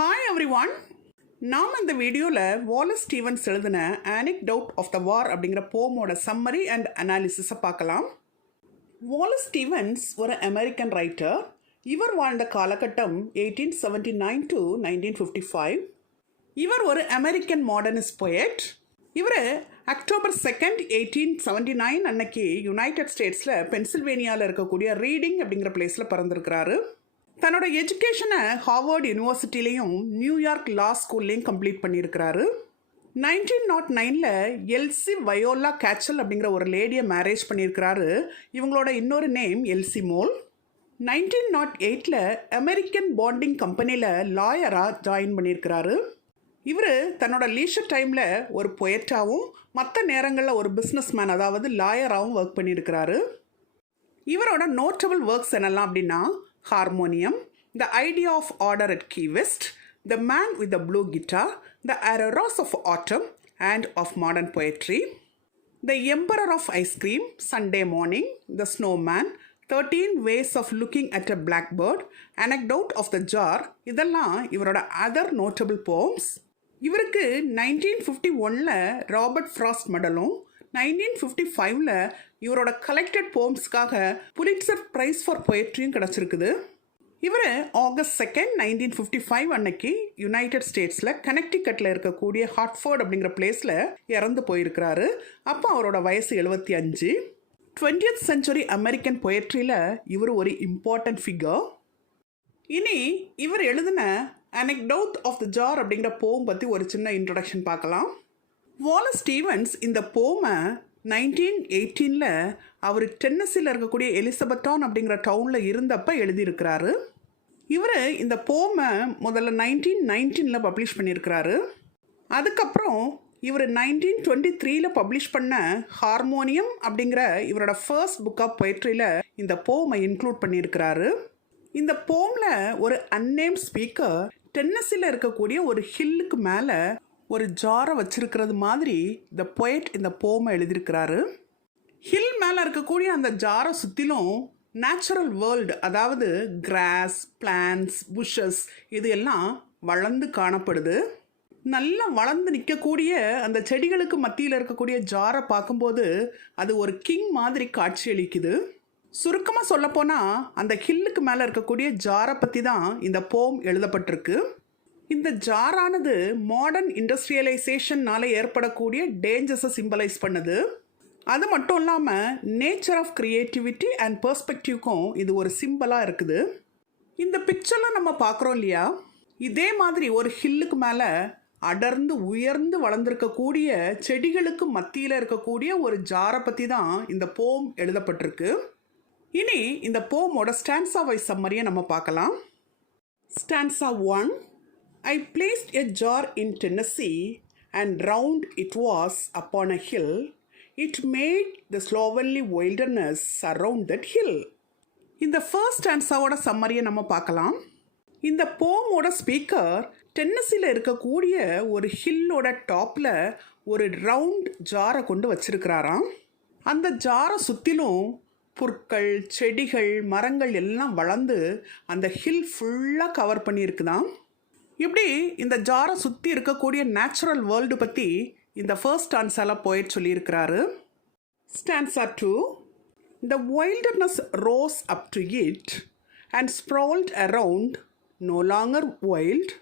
Hi everyone. நாம் இந்த வீடியோவில் வாலஸ் ஸ்டீவன்ஸ் எழுதின ஆனெக்டோட் ஆஃப் த வார் அப்படிங்கிற போமோட சம்மரி அண்ட் அனாலிசிஸை பார்க்கலாம். வாலஸ் ஸ்டீவன்ஸ் ஒரு அமெரிக்கன் ரைட்டர். இவர் வாழ்ந்த காலகட்டம் 1879 to 1955. இவர் ஒரு அமெரிக்கன் மாடர்னிஸ்ட் போயட். இவர் அக்டோபர் 2, 1879 அன்னைக்கு யுனைடெட் ஸ்டேட்ஸில் பென்சில்வேனியாவில் இருக்கக்கூடிய ரீடிங் அப்படிங்கிற பிளேஸில் பிறந்திருக்கிறாரு. தன்னோட எஜுகேஷனை ஹார்வர்ட் யூனிவர்சிட்டிலையும் நியூயார்க் லா ஸ்கூல்லையும் கம்ப்ளீட் பண்ணியிருக்கிறாரு. 1909 எல்சி வயோலா கேச்சல் அப்படிங்கிற ஒரு லேடியை மேரேஜ் பண்ணியிருக்கிறாரு. இவங்களோட இன்னொரு name LC mole. 1908 American bonding கம்பெனியில் லாயராக ஜாயின் பண்ணியிருக்கிறாரு. இவர் தன்னோட லீஷர் டைமில் ஒரு பொயட்டாகவும் மற்ற நேரங்களில் ஒரு பிஸ்னஸ் மேன் அதாவது லாயராகவும் ஒர்க் பண்ணியிருக்கிறாரு. இவரோட நோட்டபிள் ஒர்க்ஸ் என்னெல்லாம் அப்படின்னா Harmonium, The Idea of Order at Key West, The Man with the Blue Guitar, The Auroras of Autumn and of Modern Poetry, The Emperor of Ice Cream, Sunday Morning, The Snowman, 13 Ways of Looking at a Blackbird, Anecdote of the Jar. இதெல்லாம் இவரோட other notable poems. இவருக்கு 1951 Robert frost மெடலும் 1955 இவரோட collected போம்ஸ்க்காக Pulitzer prize for பொயட்ரியும் கிடச்சிருக்குது. இவர் August 2, 1955 அன்னைக்கு United ஸ்டேட்ஸில் கனெக்டிகட்டில் இருக்கக்கூடிய Hartford அப்படிங்கிற பிளேஸில் இறந்து போயிருக்கிறாரு. அப்போ அவரோட வயசு 75. 20th செஞ்சுரி அமெரிக்கன் பொயட்ரியில் இவர் ஒரு இம்பார்ட்டன்ட் ஃபிகர். இனி இவர் எழுதின அனெக்டோட் ஆஃப் த ஜார் அப்படிங்கிற போம் பற்றி ஒரு சின்ன இன்ட்ரொடக்ஷன் பார்க்கலாம். வாலஸ் ஸ்டீவன்ஸ் இந்த போமை 1918 அவர் டென்னசியில் இருக்கக்கூடிய எலிசபெத்தான் அப்படிங்கிற டவுனில் இருந்தப்போ எழுதியிருக்கிறாரு. இவர் இந்த போமை முதல்ல 1919 பப்ளிஷ் பண்ணியிருக்கிறாரு. அதுக்கப்புறம் இவர் 1923 பப்ளிஷ் பண்ண ஹார்மோனியம் அப்படிங்கிற இவரோட ஃபர்ஸ்ட் புக் ஆஃப் பொயட்ரியில் இந்த போமை இன்க்ளூட் பண்ணியிருக்கிறாரு. இந்த போமில் ஒரு அன்னேம் ஸ்பீக்கர் டென்னசியில் இருக்கக்கூடிய ஒரு ஹில்லுக்கு மேலே ஒரு ஜாரை வச்சிருக்கிறது மாதிரி த பொயட் இந்த போமை எழுதியிருக்கிறாரு. ஹில் மேலே இருக்கக்கூடிய அந்த ஜாரை சுற்றிலும் நேச்சுரல் வேர்ல்டு அதாவது கிராஸ், பிளான்ஸ், புஷஸ் இது எல்லாம் வளர்ந்து காணப்படுது. நல்லா வளர்ந்து நிற்கக்கூடிய அந்த செடிகளுக்கு மத்தியில் இருக்கக்கூடிய ஜாரை பார்க்கும்போது அது ஒரு கிங் மாதிரி காட்சியளிக்குது. சுருக்கமாக சொல்லப்போனால் அந்த ஹில்லுக்கு மேலே இருக்கக்கூடிய ஜாரை பற்றி தான் இந்த போம் எழுதப்பட்டிருக்கு. இந்த ஜாரானது மாடர்ன் இண்டஸ்ட்ரியலைசேஷன்னால் ஏற்படக்கூடிய டேஞ்சர்ஸை சிம்பலைஸ் பண்ணுது. அது மட்டும் இல்லாமல் நேச்சர் ஆஃப் க்ரியேட்டிவிட்டி அண்ட் பெர்ஸ்பெக்டிவ்க்கும் இது ஒரு சிம்பிளாக இருக்குது. இந்த பிக்சரில் நம்ம பார்க்குறோம் இல்லையா, இதே மாதிரி ஒரு ஹில்லுக்கு மேலே அடர்ந்து உயர்ந்து வளர்ந்துருக்கக்கூடிய செடிகளுக்கு மத்தியில் இருக்கக்கூடிய ஒரு ஜாரை பற்றி தான் இந்த போம் எழுதப்பட்டிருக்கு. இனி இந்த போமோட ஸ்டான்ஸா வைஸ் சம்மரியை நம்ம பார்க்கலாம். Stanza 1. I placed a jar in Tennessee, and round it was upon a hill. It made the slovenly wilderness surround that hill. இந்த ஃபர்ஸ்ட் ஸ்டான்ஸாவோட சம்மரியை நம்ம பார்க்கலாம். இந்த போமோட ஸ்பீக்கர் டென்னசியில் இருக்கக்கூடிய ஒரு ஹில்லோட டாப்பில் ஒரு ரவுண்ட் ஜாரை கொண்டு வச்சிருக்கிறாராம். அந்த ஜாரை சுற்றிலும் புற்கள், செடிகள், மரங்கள் எல்லாம் வளர்ந்து அந்த ஹில் ஃபுல்லாக கவர் பண்ணியிருக்குதாம். இப்படி இந்த ஜாரை சுற்றி இருக்கக்கூடிய நேச்சுரல் வேர்ல்டு பற்றி இந்த ஃபர்ஸ்ட் ஸ்டான்ஸால போயிட் சொல்லியிருக்கிறாரு. Stanza 2. The wilderness rose up to it and sprawled around, no longer wild.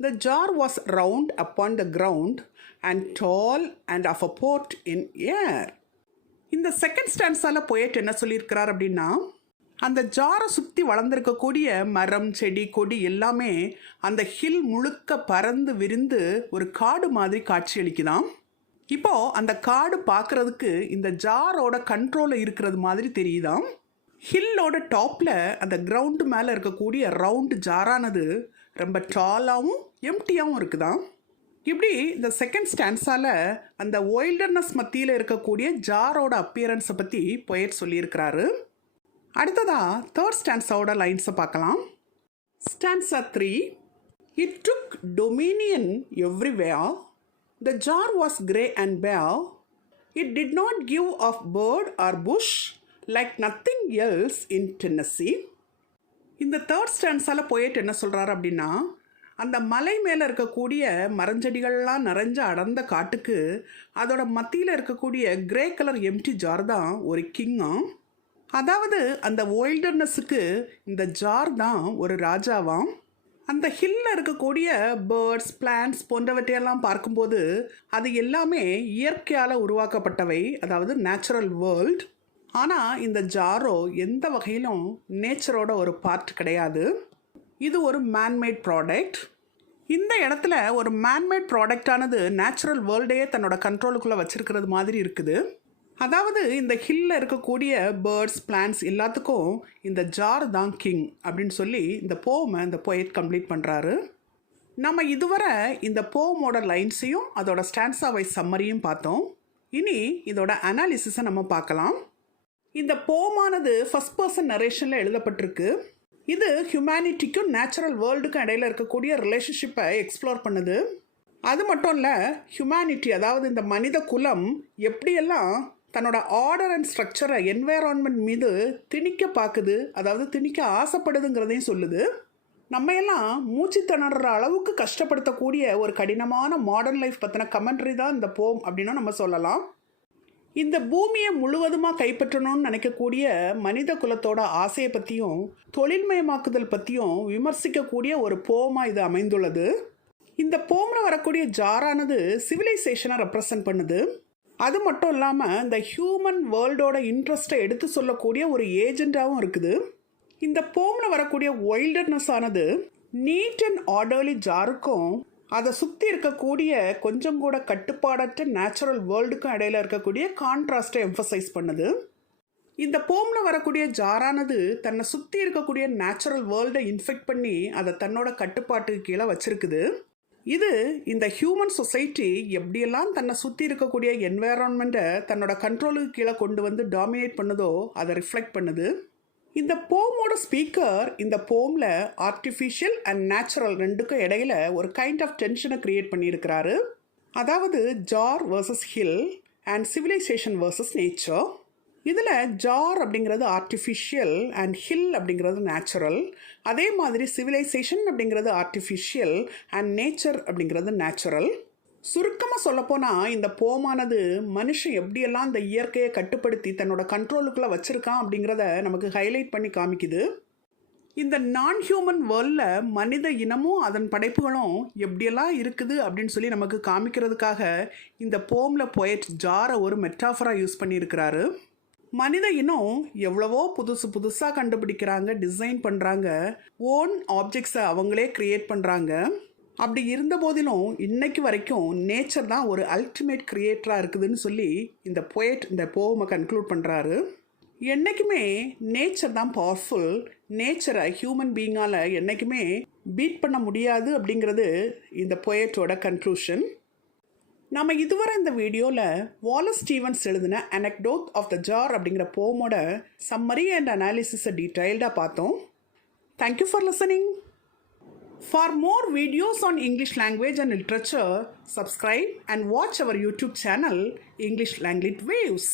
The jar was round upon the ground and tall and of a port in air. இந்த second ஸ்டான்ஸால போயிட் என்ன சொல்லியிருக்கிறார் அப்படின்னா, அந்த ஜாரை சுற்றி வளர்ந்துருக்கக்கூடிய மரம், செடி, கொடி எல்லாமே அந்த ஹில் முழுக்க பறந்து விரிந்து ஒரு காடு மாதிரி காட்சியளிக்குதாம். இப்போது அந்த காடு பார்க்குறதுக்கு இந்த ஜாரோட கண்ட்ரோலில் இருக்கிறது மாதிரி தெரியுதாம். ஹில்லோட டாப்பில் அந்த கிரவுண்டு மேலே இருக்கக்கூடிய ரவுண்டு ஜாரானது ரொம்ப டாலாகவும் எம்டியாகவும் இருக்குதாம். இப்படி இந்த செகண்ட் ஸ்டான்ஸால் அந்த வைல்டர்னஸ் மத்தியில் இருக்கக்கூடிய ஜாரோட அப்பியரன்ஸை பற்றி போயட் சொல்லியிருக்கிறாரு. அடுத்ததாக தேர்ட் ஸ்டான்ஸாவோட லைன்ஸை பார்க்கலாம். Stanza 3. It took dominion everywhere. The jar was grey and bare. It did not give off bird or bush like nothing else in Tennessee. இந்த தேர்ட் ஸ்டான்ஸால் போயிட்டு என்ன சொல்கிறாரு அப்படின்னா, அந்த மலை மேலே இருக்கக்கூடிய மரஞ்செடிகள்லாம் நிறைஞ்ச அடர்ந்த காட்டுக்கு அதோட மத்தியில் இருக்கக்கூடிய கிரே கலர் எம்டி ஜார் தான் ஒரு கிங்காம். அதாவது அந்த வைல்டர்னஸுக்கு இந்த ஜார் தான் ஒரு ராஜாவாம். அந்த ஹில்ல இருக்கக்கூடிய பேர்ட்ஸ், பிளான்ட்ஸ் போன்றவற்றையெல்லாம் பார்க்கும்போது அது எல்லாமே இயற்கையால் உருவாக்கப்பட்டவை, அதாவது நேச்சுரல் வேர்ல்ட். ஆனால் இந்த ஜாரோ எந்த வகையிலும் நேச்சரோட ஒரு பார்ட் கிடையாது. இது ஒரு மேன்மேட் ப்ராடக்ட். இந்த இடத்துல ஒரு மேன்மேட் ப்ராடக்டானது நேச்சுரல் வேர்ல்டையே தன்னோட கண்ட்ரோலுக்குள்ளே வச்சிருக்கிறது மாதிரி இருக்குது. அதாவது இந்த ஹில்ல இருக்கக்கூடிய பேர்ட்ஸ், பிளான்ட்ஸ் எல்லாத்துக்கும் இந்த ஜார் தான் கிங் அப்படின்னு சொல்லி இந்த போமை இந்த போயட் கம்ப்ளீட் பண்ணுறாரு. நம்ம இதுவரை இந்த போமோட லைன்ஸையும் அதோட ஸ்டான்ஸா வைஸ் சம்மரியும் பார்த்தோம். இனி இதோட அனாலிசிஸை நம்ம பார்க்கலாம். இந்த போமானது ஃபர்ஸ்ட் பர்சன் நரேஷனில் எழுதப்பட்டிருக்கு. இது ஹியூமனிட்டிக்கும் நேச்சுரல் வேர்ல்டுக்கும் இடையில இருக்கக்கூடிய ரிலேஷன்ஷிப்பை எக்ஸ்ப்ளோர் பண்ணுது. அது மட்டும் இல்லை, ஹியூமனிட்டி அதாவது இந்த மனித குலம் எப்படியெல்லாம் தன்னோட ஆர்டர் அண்ட் ஸ்ட்ரக்சரை என்வைரான்மெண்ட் மீது திணிக்க பார்க்குது, அதாவது திணிக்க ஆசைப்படுதுங்கிறதையும் சொல்லுது. நம்ம எல்லாம் மூச்சு திணற அளவுக்கு கஷ்டப்படுத்தக்கூடிய ஒரு கடினமான மாடர்ன் லைஃப் பற்றின கமெண்ட்ரி தான் இந்த போம் அப்படின்னும் நம்ம சொல்லலாம். இந்த பூமியை முழுவதுமாக கைப்பற்றணும்னு நினைக்கக்கூடிய மனித குலத்தோட ஆசையை பற்றியும் தொழில்மயமாக்குதல் பற்றியும் விமர்சிக்கக்கூடிய ஒரு போமாக இது அமைந்துள்ளது. இந்த போமில் வரக்கூடிய ஜாரானது சிவிலைசேஷனை ரெப்ரசன்ட் பண்ணுது. அது மட்டும் இல்லாமல் இந்த ஹியூமன் வேர்ல்டோட இன்ட்ரெஸ்ட்டை எடுத்து சொல்லக்கூடிய ஒரு ஏஜெண்டாகவும் இருக்குது. இந்த போமில் வரக்கூடிய வைல்டர்னஸ் ஆனது நீட் அண்ட் ஆர்டர்லி ஜாருக்கும் அதை சுற்றி இருக்கக்கூடிய கொஞ்சம் கூட கட்டுப்பாடற்ற நேச்சுரல் வேர்ல்டுக்கும் இடையில இருக்கக்கூடிய கான்ட்ராஸ்ட்டை எம்ஃபசைஸ் பண்ணுது. இந்த போமில் வரக்கூடிய ஜாரானது தன்னை சுற்றி இருக்கக்கூடிய நேச்சுரல் வேர்ல்டை இன்ஃபெக்ட் பண்ணி அதை தன்னோட கட்டுப்பாட்டுக்கு கீழே வச்சிருக்குது. இது இந்த ஹியூமன் சொசைட்டி எப்படியெல்லாம் தன்னை சுற்றி இருக்கக்கூடிய என்வைரான்மெண்ட்டை தன்னோட கண்ட்ரோலுக்கு கீழே கொண்டு வந்து டாமினேட் பண்ணுதோ அதை ரிஃப்ளெக்ட் பண்ணுது. இந்த போமோட ஸ்பீக்கர் இந்த போமில் ஆர்டிஃபிஷியல் அண்ட் நேச்சுரல் ரெண்டுக்கும் இடையில ஒரு கைண்ட் ஆஃப் டென்ஷனை கிரியேட் பண்ணியிருக்கிறாரு. அதாவது jar versus hill and civilisation versus nature. இதில் ஜார் அப்படிங்கிறது ஆர்டிஃபிஷியல் அண்ட் ஹில் அப்படிங்கிறது நேச்சுரல். அதே மாதிரி சிவிலைசேஷன் அப்படிங்கிறது ஆர்டிஃபிஷியல் அண்ட் நேச்சர் அப்படிங்கிறது நேச்சுரல். சுருக்கமாக சொல்லப்போனால் இந்த போமானது மனுஷன் எப்படியெல்லாம் இந்த இயற்கையை கட்டுப்படுத்தி தன்னோட கண்ட்ரோலுக்குள்ளே வச்சுருக்கான் அப்படிங்கிறத நமக்கு ஹைலைட் பண்ணி காமிக்குது. இந்த நான் ஹியூமன் வேர்ல்டில் மனித இனமும் அதன் படைப்புகளும் எப்படியெல்லாம் இருக்குது அப்படின்னு சொல்லி நமக்கு காமிக்கிறதுக்காக இந்த போமில் போயட் ஜாரை ஒரு மெட்டாஃபராக யூஸ் பண்ணியிருக்கிறாரு. மனித இனம் எவ்வளவோ புதுசாக கண்டுபிடிக்கிறாங்க, டிசைன் பண்ணுறாங்க, ஓன் ஆப்ஜெக்ட்ஸை அவங்களே க்ரியேட் பண்ணுறாங்க. அப்படி இருந்த போதிலும் இன்னைக்கு வரைக்கும் நேச்சர் தான் ஒரு அல்டிமேட் கிரியேட்டராக இருக்குதுன்னு சொல்லி இந்த போயட் இந்த போமை கன்க்ளூட் பண்ணுறாரு. என்றைக்குமே நேச்சர் தான் பவர்ஃபுல். நேச்சரை ஹியூமன் பீயிங்கால் என்றைக்குமே பீட் பண்ண முடியாது அப்படிங்கிறது இந்த போயட்டோட கன்க்ளூஷன். நம்ம இதுவரை இந்த வீடியோவில் வாலஸ் ஸ்டீவன்ஸ் எழுதின அனெக்டோட் ஆஃப் த ஜார் அப்படிங்கிற போமோட சம்மரி அண்ட் அனாலிசிஸை டீட்டெயில்டாக பார்த்தோம். Thank you for listening. For more videos on English language and literature, subscribe and watch our YouTube channel English Langlit Waves.